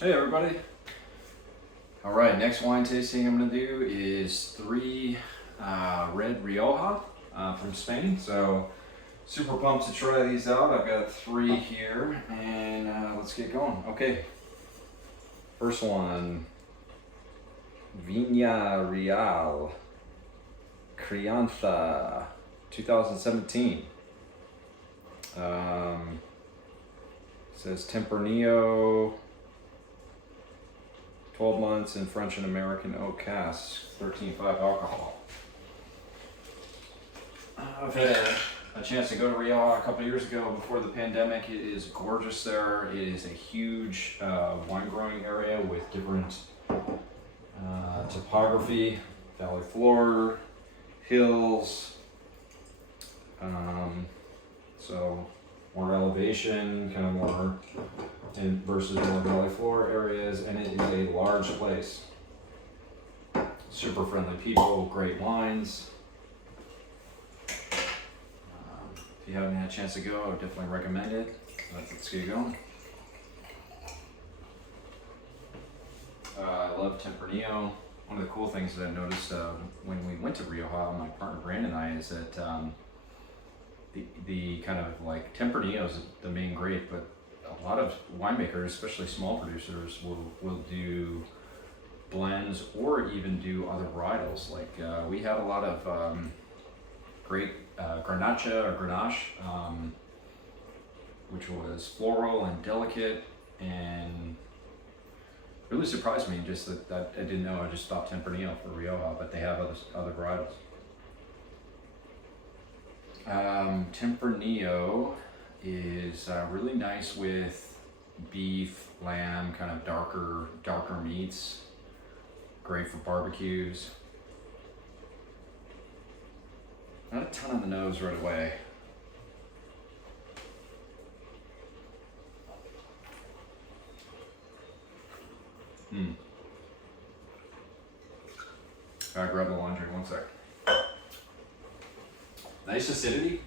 Hey everybody. All right, next wine tasting I'm gonna do is three red Rioja from Spain. So super pumped to try these out. I've got three here and let's get going. Okay, first one, Vina Real, Crianza, 2017. Says Tempranillo, 12 months in French and American oak casks, 13.5 alcohol. I've had a chance to go to Rioja a couple years ago before the pandemic. It is gorgeous there. It is a huge wine growing area with different topography, valley floor, hills, so more elevation, kind of more versus more valley floor areas, and it is a large place. Super friendly people, great wines. If you haven't had a chance to go, I would definitely recommend it. Let's get going. I love Tempranillo. One of the cool things that I noticed when we went to Rioja, my partner Brandon and I, is that the kind of like Tempranillo is the main grape, but a lot of winemakers, especially small producers, will do blends or even do other varietals. Like we had a lot of great Garnacha or Grenache, which was floral and delicate, and really surprised me just that I didn't know. I just thought Tempranillo for Rioja, but they have other varietals. Tempranillo is really nice with beef, lamb, kind of darker meats. Great for barbecues. Not a ton on the nose right away. I grab the laundry, one sec. Nice acidity.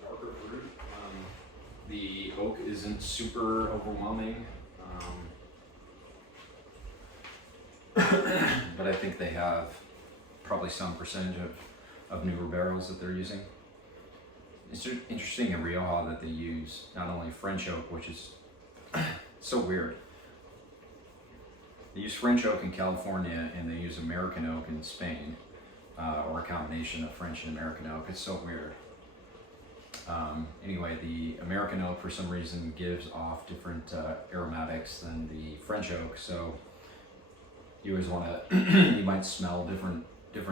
Darker fruit. The oak isn't super overwhelming, but I think they have probably some percentage of newer barrels that they're using. It's interesting in Rioja that they use not only French oak, which is so weird. They use French oak in California and they use American oak in Spain, or a combination of French and American oak. It's so weird. Anyway, the American oak for some reason gives off different aromatics than the French oak, so you always want to, you might smell different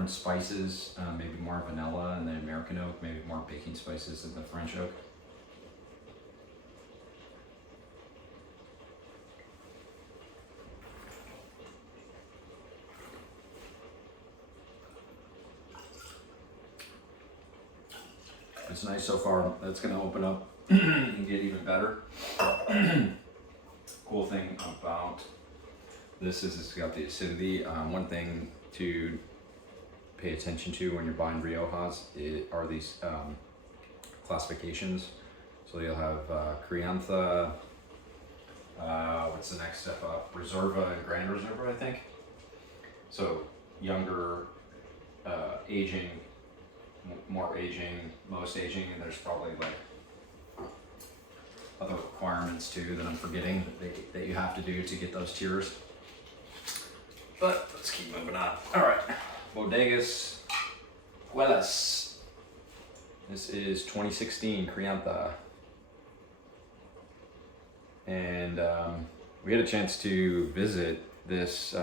spices, maybe more vanilla in the American oak, maybe more baking spices in the French oak. It's nice so far. That's going to open up and get even better. Cool thing about this is it's got the acidity. One thing to pay attention to when you're buying Riojas are these classifications. So you'll have Crianza, what's the next step up? Reserva and Grand Reserva, I think. So younger, aging, more aging, most aging, and there's probably like other requirements too that I'm forgetting that you have to do to get those tiers. But let's keep moving on. All right. Bodegas, Puellas. This is 2016 Crianza. And we had a chance to visit this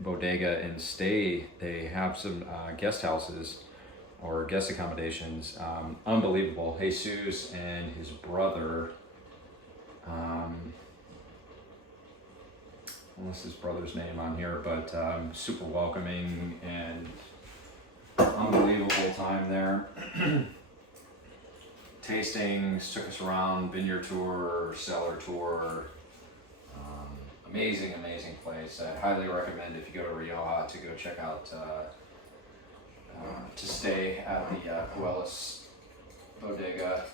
bodega and stay. They have some guest houses or guest accommodations. Unbelievable. Jesus and his brother, unless his brother's name on here, but super welcoming and unbelievable time there. Tastings, took us around, vineyard tour, cellar tour, Amazing, amazing place. I highly recommend if you go to Rioja to go check out, to stay at the Puellas Bodega.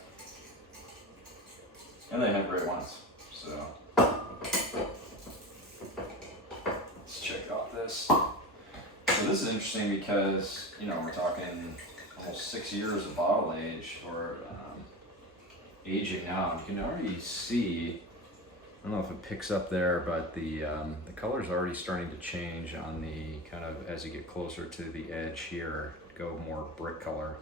And they have great wines. So let's check out this. So this is interesting because, you know, we're talking almost 6 years of bottle age or aging now. You can already see, I don't know if it picks up there, but the color's already starting to change on the kind of, as you get closer to the edge here, go more brick color.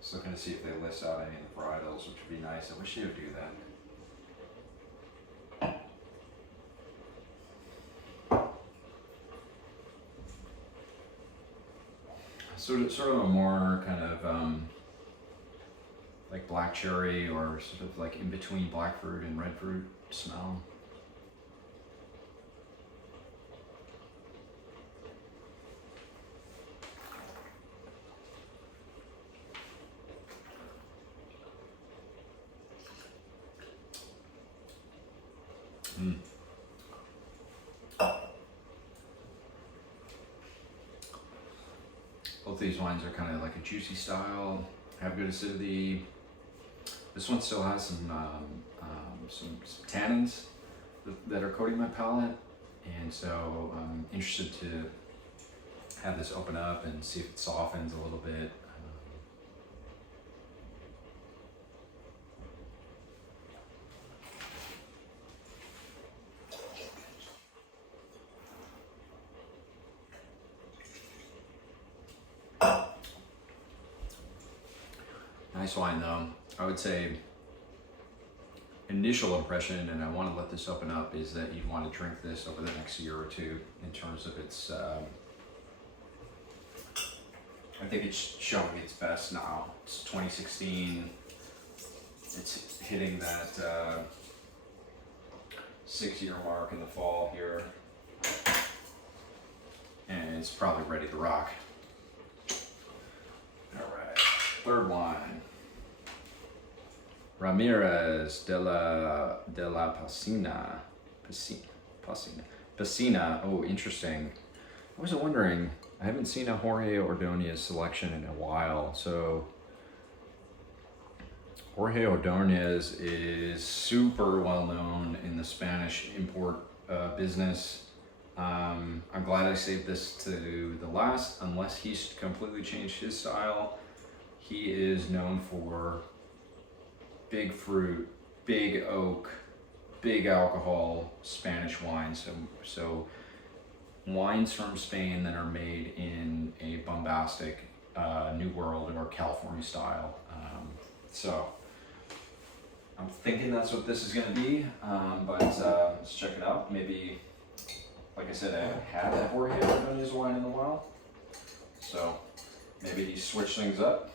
Just looking to see if they list out any of the varietals, which would be nice. I wish they would do that. Sort of a more kind of like black cherry, or sort of like in between black fruit and red fruit smell. Both these wines are kind of like a juicy style, have good acidity. This one still has some tannins that are coating my palate, and so I'm interested to have this open up and see if it softens a little bit. Nice wine though. I would say initial impression, and I want to let this open up, is that you'd want to drink this over the next year or two in terms of its, I think it's showing its best now. It's 2016. It's hitting that 6-year mark in the fall here. And it's probably ready to rock. All right, third wine. Ramirez de la Piscina. Piscina. Oh, interesting. I was wondering, I haven't seen a Jorge Ordonez selection in a while. So Jorge Ordonez is super well known in the Spanish import business. I'm glad I saved this to the last, unless he's completely changed his style. He is known for big fruit, big oak, big alcohol Spanish wines. So wines from Spain that are made in a bombastic New World or California style. So I'm thinking that's what this is going to be, but let's check it out. Maybe, like I said, I haven't had that Jorge Ordonez wine in a while, so maybe he switched things up.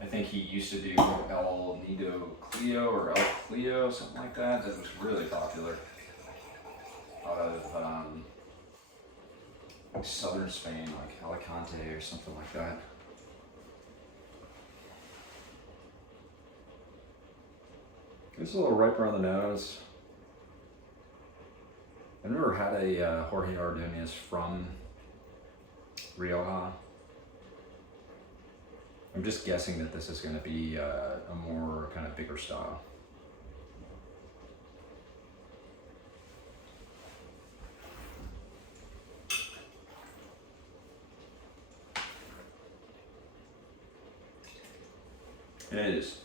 I think he used to do El Nido Clio or El Clio, something like that. That was really popular out of like southern Spain, like Alicante or something like that. It's a little riper on the nose. I've never had a Jorge Ordonez from Rioja. I'm just guessing that this is going to be a more kind of bigger style. And it is.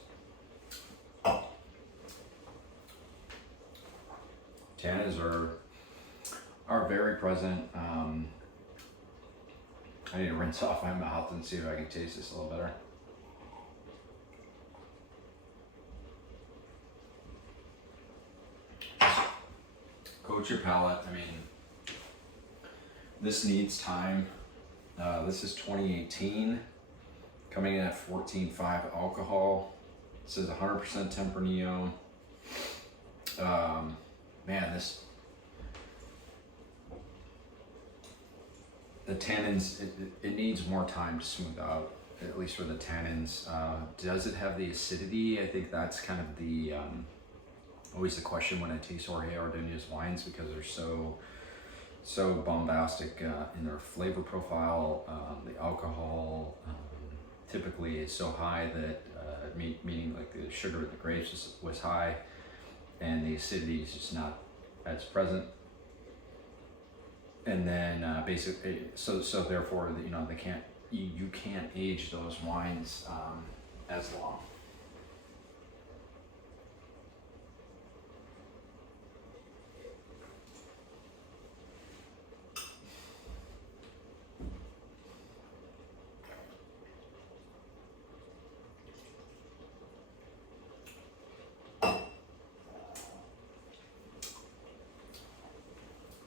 Tannins are very present. I need to rinse off my mouth and see if I can taste this a little better. Coat your palate. I mean, this needs time. This is 2018, coming in at 14.5 alcohol. It says 100% Tempranillo. Man, this the tannins, it needs more time to smooth out, at least for the tannins. Does it have the acidity? I think that's kind of the always the question when I taste Jorge Orduñez wines, because they're so bombastic in their flavor profile. The alcohol typically is so high that meaning like the sugar in the grapes was high, and the acidity is just not as present. And then basically, so therefore, you know, you can't age those wines as long.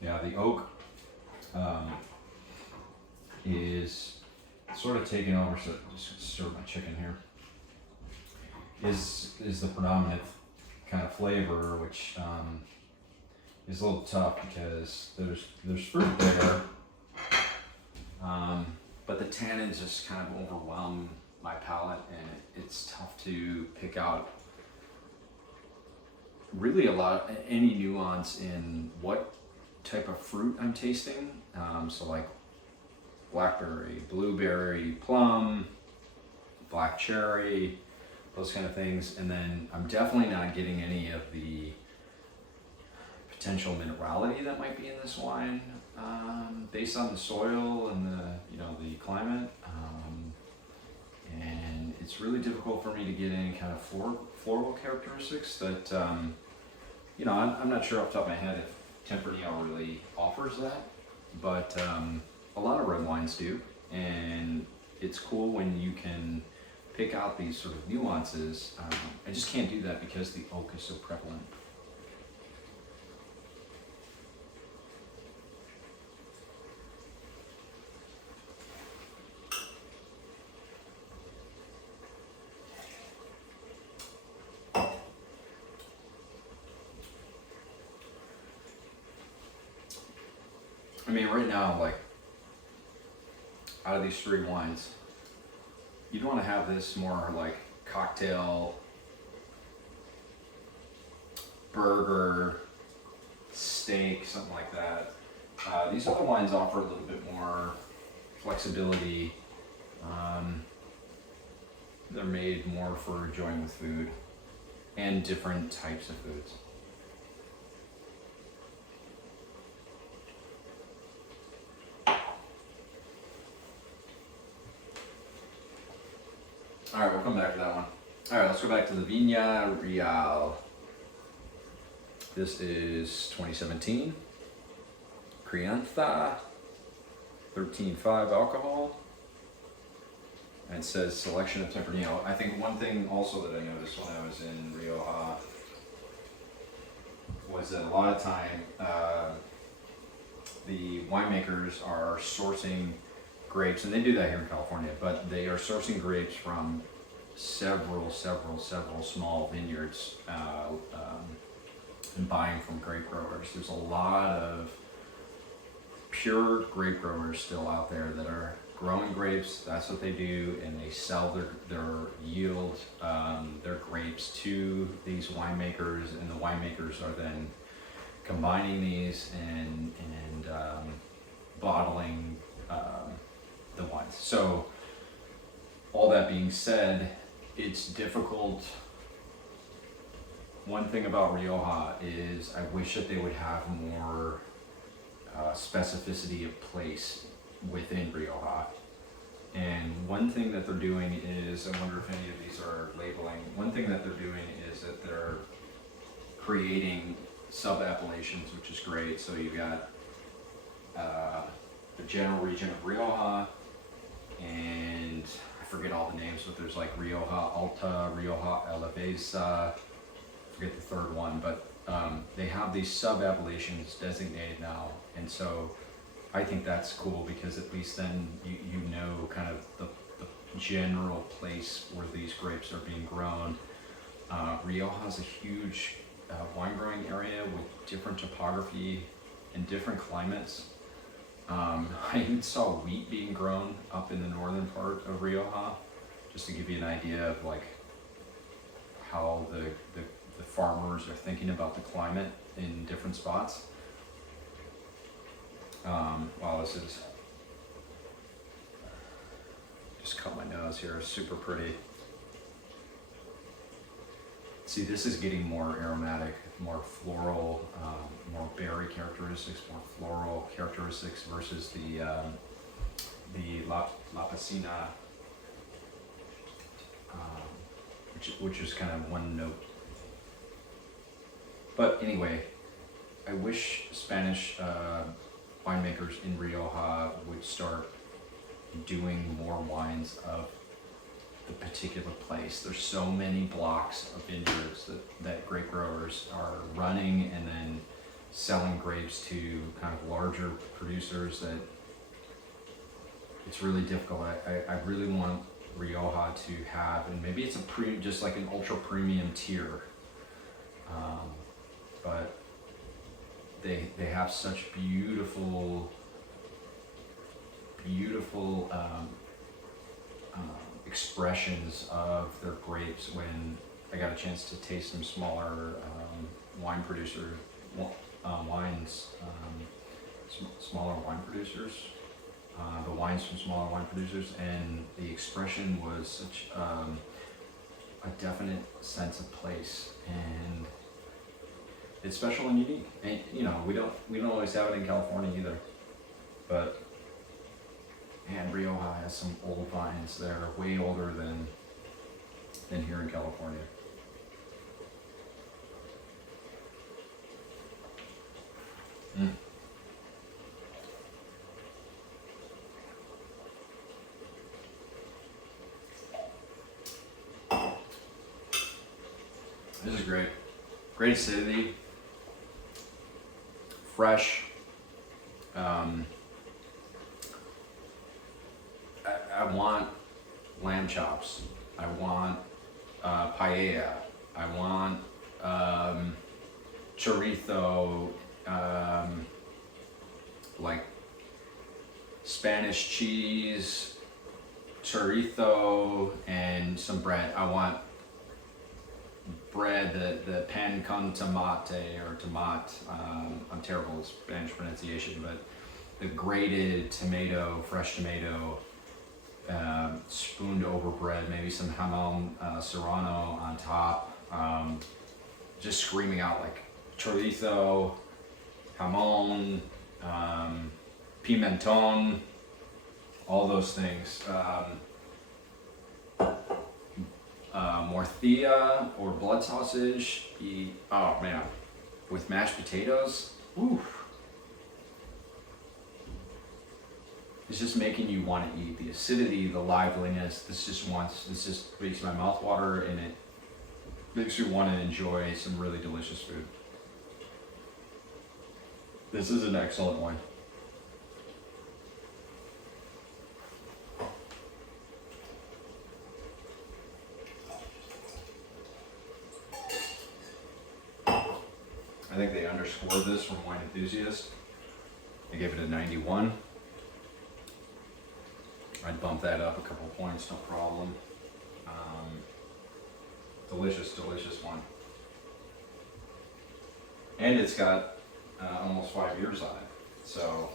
Yeah, the oak is sort of taking over. So just stir my chicken here. Is the predominant kind of flavor, which is a little tough because there's fruit there, but the tannins just kind of overwhelm my palate, and it's tough to pick out really any nuance in what type of fruit I'm tasting. So like blackberry, blueberry, plum, black cherry, those kind of things. And then I'm definitely not getting any of the potential minerality that might be in this wine, based on the soil and the climate. And it's really difficult for me to get any kind of floral characteristics that, I'm not sure off the top of my head if Tempranillo really offers that, but a lot of red wines do, and it's cool when you can pick out these sort of nuances. I just can't do that because the oak is so prevalent. I mean, right now, like, out of these three wines, you'd want to have this more like cocktail, burger, steak, something like that. These other wines offer a little bit more flexibility. They're made more for enjoying with food and different types of foods. All right, we'll come back to that one. All right, let's go back to the Vina Real. This is 2017. Crianza, 13.5 alcohol. And it says selection of Tempranillo. I think one thing also that I noticed when I was in Rioja was that a lot of time the winemakers are sourcing grapes, and they do that here in California, but they are sourcing grapes from several small vineyards and buying from grape growers. There's a lot of pure grape growers still out there that are growing grapes. That's what they do, and they sell their yield, their grapes to these winemakers, and the winemakers are then combining these and bottling the wines. So all that being said, it's difficult. One thing about Rioja is I wish that they would have more specificity of place within Rioja. And one thing that they're doing is, I wonder if any of these are labeling, one thing that they're doing is that they're creating sub-appellations, which is great. So you've got the general region of Rioja, and I forget all the names, but there's like Rioja Alta, Rioja Alavesa, I forget the third one, but they have these sub-appellations designated now, and so I think that's cool because at least then you know kind of the general place where these grapes are being grown. Rioja has a huge wine growing area with different topography and different climates. I even saw wheat being grown up in the northern part of Rioja, just to give you an idea of like how the farmers are thinking about the climate in different spots. Wow, this is, just cut my nose here, it's super pretty. See, this is getting more aromatic, more floral, more berry characteristics, more floral characteristics versus the La Piscina, which is kind of one note. But anyway, I wish Spanish winemakers in Rioja would start doing more wines of the particular place. There's so many blocks of vineyards that grape growers are running and then selling grapes to kind of larger producers that it's really difficult. I really want Rioja to have, and maybe it's just like an ultra premium tier, but they have such beautiful expressions of their grapes. When I got a chance to taste some smaller wine producer wines, smaller wine producers, the wines from smaller wine producers, and the expression was such a definite sense of place, and it's special and unique. And you know, we don't always have it in California either, but and Rioja has some old vines that are way older than here in California. Mm. This is great. Great acidity, fresh. I want lamb chops. I want paella. I want chorizo, like Spanish cheese, chorizo, and some bread. I want bread, the pan con tomate or tomate. I'm terrible with Spanish pronunciation, but the grated tomato, fresh tomato, spooned over bread, maybe some jamon serrano on top, just screaming out like chorizo, jamon, pimenton, all those things. Morcilla or blood sausage, oh man, with mashed potatoes, oof. It's just making you want to eat. The acidity, the liveliness, this just makes my mouth water, and it makes you want to enjoy some really delicious food. This is an excellent wine. I think they underscored this from Wine Enthusiast. I gave it a 91. I'd bump that up a couple of points, no problem. Delicious, delicious one. And it's got almost 5 years on it. So,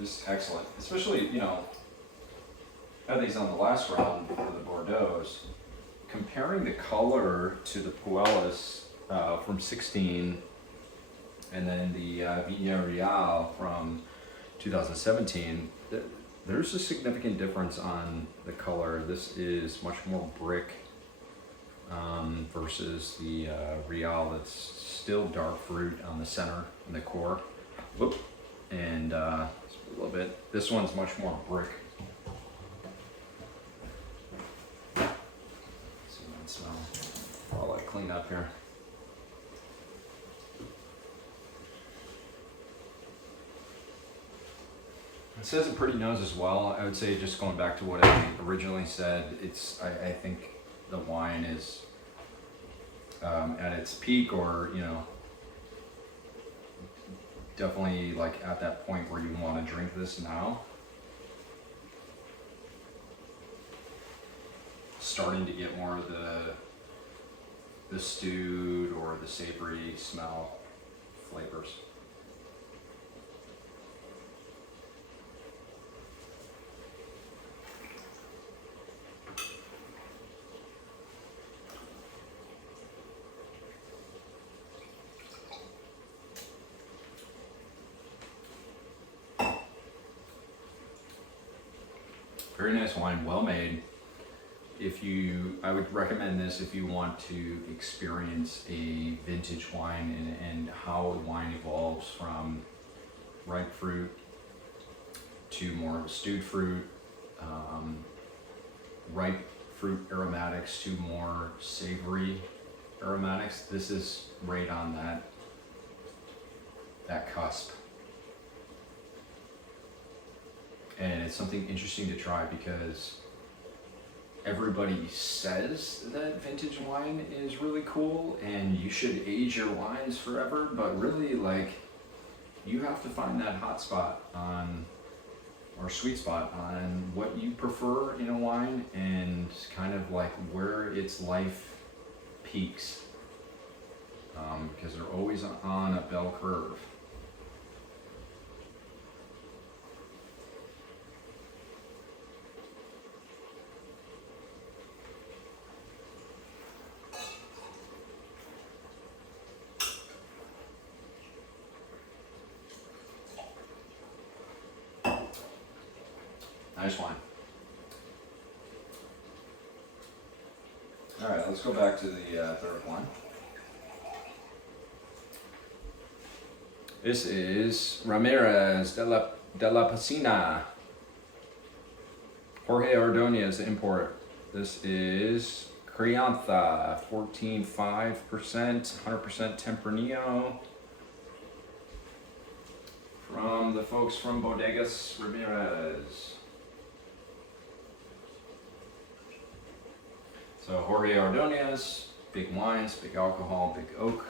just excellent. Especially, you know, I had these on the last round for the Bordeaux. Comparing the color to the Puellas from 16, and then the Vina Real from 2017, there's a significant difference on the color. This is much more brick versus the Real that's still dark fruit on the center and the core. Whoop. And a little bit. This one's much more brick. Let's see what it smells while I clean up here. It says a pretty nose as well. I would say, just going back to what I originally said, I think the wine is at its peak, or, you know, definitely like at that point where you want to drink this now. Starting to get more of the stewed or the savory smell flavors. Very nice wine, well made. I would recommend this if you want to experience a vintage wine and how a wine evolves from ripe fruit to more of a stewed fruit, ripe fruit aromatics to more savory aromatics. This is right on that cusp. And it's something interesting to try because everybody says that vintage wine is really cool and you should age your wines forever, but really, like, you have to find that hot spot or sweet spot on what you prefer in a wine and kind of like where its life peaks, because they're always on a bell curve. Nice wine. All right, let's go back to the third one. This is Ramirez de la Piscina. Jorge Ordonez import. This is Crianza, 14.5%, 100% Tempranillo. From the folks from Bodegas, Ramirez. So Jorge Ordonez, big wines, big alcohol, big oak.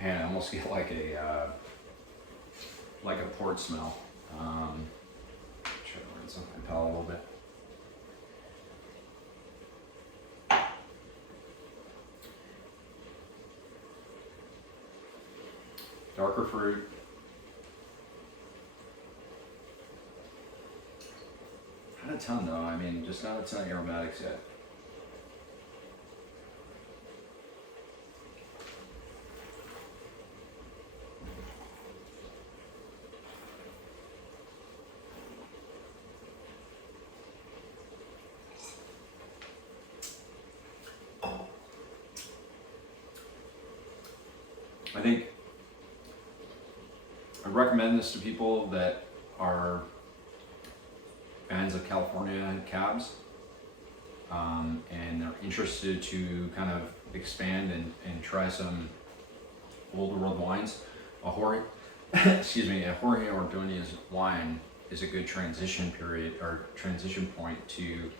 Man, I almost get like a port smell. Try to rinse up my palate a little bit. Darker fruit. Not a ton though, I mean, just not a ton of aromatics yet. I think I recommend this to people that are fans of California cabs, and they're interested to kind of expand and try some old world wines. A Jorge Ordonez wine is a good transition period or transition point to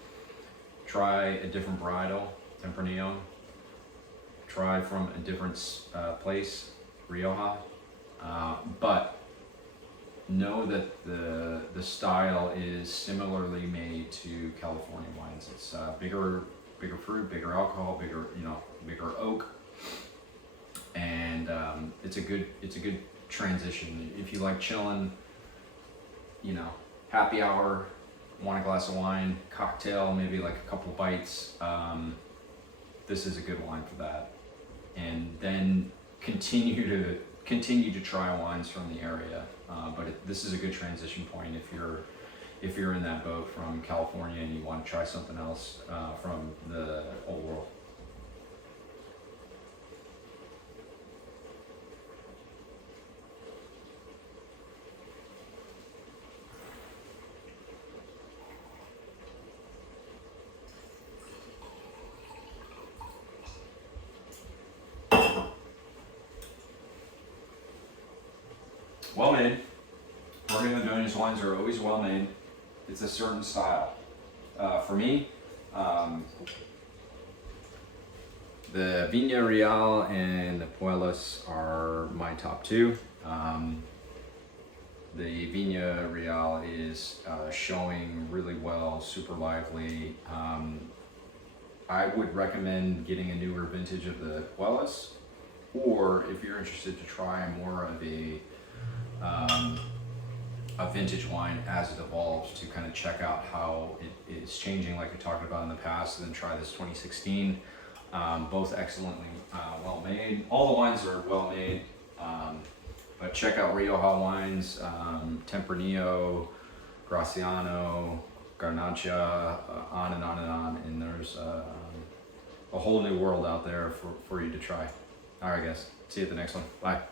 try a different varietal, Tempranillo, try from a different place, Rioja, but know that the style is similarly made to California wines. It's bigger fruit, bigger alcohol, bigger oak, and it's a good transition if you like chilling. Happy hour, want a glass of wine, cocktail, maybe like a couple bites. This is a good wine for that, and then continue to try wines from the area. But this is a good transition point if you're in that boat from California and you want to try something else from the old world. Well made. Jorge Ordonez wines are always well made. It's a certain style. For me, The Vina Real and the Puellas are my top two. The Vina Real is showing really well, super lively. I would recommend getting a newer vintage of the Puellas, or if you're interested to try more of a vintage wine as it evolves, to kind of check out how it is changing like we talked about in the past, and then try this 2016. Both excellently well made. All the wines are well made, but check out Rioja wines, Tempranillo, Graciano, Garnacha, on and on and on. And there's a whole new world out there for you to try. All right, guys. See you at the next one. Bye.